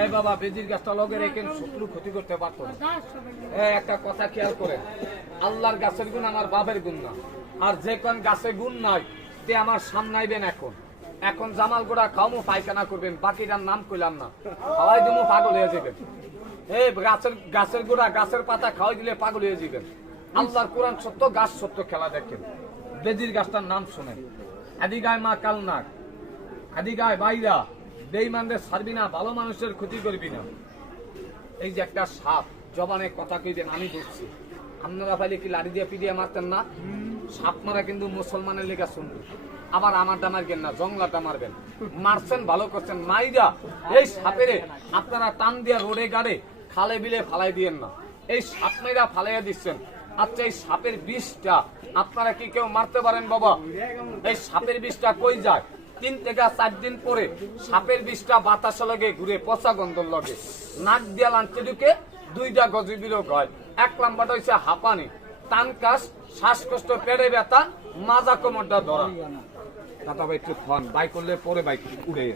এই বাবা বেজির গাছটা লগে রেখে শত্রু ক্ষতি করতে পারতো না। একটা কথা খেয়াল করে, আল্লাহর গাছের গুণ আমার বাপের গুণ না। আর যে কোন গাছে গুণ নাই তে আমার সামনাইবেন। এখন জামাল গোড়া খাওমু পায়খানা করবেন, বাকিটার নাম কইলাম না, খাওয়াই দিমু পাগল হয়ে যাবেন। এই গাছের গোড়া গাছের পাতা খাওয়াই দিলে পাগল হয়ে যাবেন। আল্লাহর কোরআন সত্য, গাছ সত্য, খেলা দেখেন। বেজির গাছটার নাম শোনেন, আদি গায় মা কালনাক, আদি গায় বাইরা, বেঈমানদের ছাড়বি না, ভালো মানুষের ক্ষতি করবি না। এই যে একটা সাপ জবানে কথা কইবেন, আমি বুঝছি আপনারা পাইলে কি লাড়ি দিয়ে পিডিয়ে মারতেন না? সাপ মারা কিন্তু মুসলমানের লেখা শুনবে। আবার আমারটা মারবেন না, জংলাটা মারবেন। মারছেন ভালো করছেন, মাইরা এই সাপেরে আপনারা টান দিয়া রোডে গাড়ে খালে বিলে ফালাই দিয়েন না। এই সাপ মেয়েরা ফালাইয়া দিচ্ছেন। আচ্ছা, এই সাপের বিষটা আপনারা কি কেউ মারতে পারেন বাবা? এই সাপের বিষটা কই যায়? 3 থেকে 4 দিন পরে সাপের বিষটা বাতাসে লগে ঘুরে পচা গন্ধর লগে নাক দিয়া লাঞ্চে ঢুকে 2টা গজবির হয়। 1 নাম্বারটা হচ্ছে হাঁপানি, টানকাশ, শ্বাসকষ্ট, পেটে ব্যথা, মাজা কোমরটা ধরা। দাদা ভাই একটু ফোন বাই করলে পরে বাইক উড়ে